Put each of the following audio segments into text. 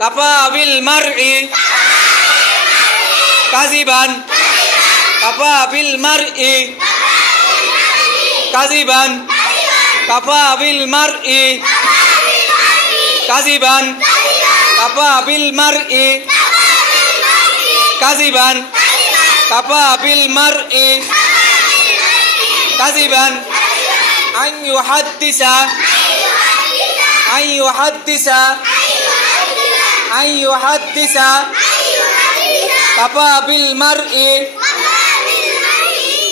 কাফা বিল মারই কাযিবান কাফা বিল মারই কাযিবান কাফা বিল মারই কাযিবান কাফা বিল মারই কাযিবান কাফা বিল মারই কাযিবান আন ইউহাদ্দিসা আন ইউহাদ্দিসা আন ইউহাদ্দিসা কাফা বিল মারই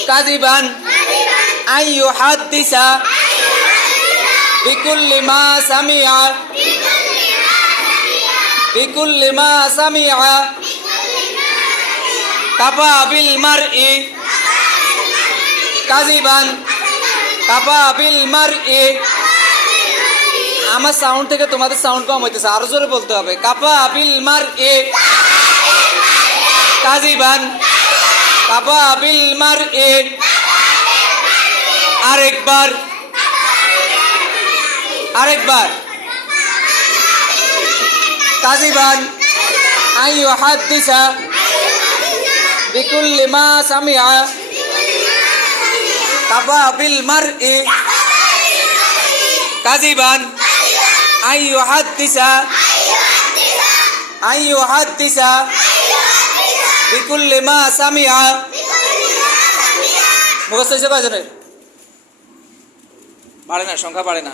কাযিবান আন ইউহাদ্দিসা বিকুল্লি মা সামিআ বিকুল্লি মা সামিআ কাফা বিল মারই কাযিবান কাফা বিল মারই। আমার সাউন্ড থেকে তোমাদের সাউন্ড কম হইতেছে, আরো জোরে বলতে হবে। কাফা বিল মারই কাযিবান কাফা বিল মারই। আরেকবার আরেকবার কাযিবান আন ইউহাদ্দিসা বিকুল্লি মা সামিআ কাফা বিল মারই কাযিবান আন ইউহাদ্দিসা আন ইউহাদ্দিসা বিকুল্লি মা সামিআ। মুখস্থ হয়েছে কয়জনের? বাড়ে না, সংখ্যা বাড়ে না।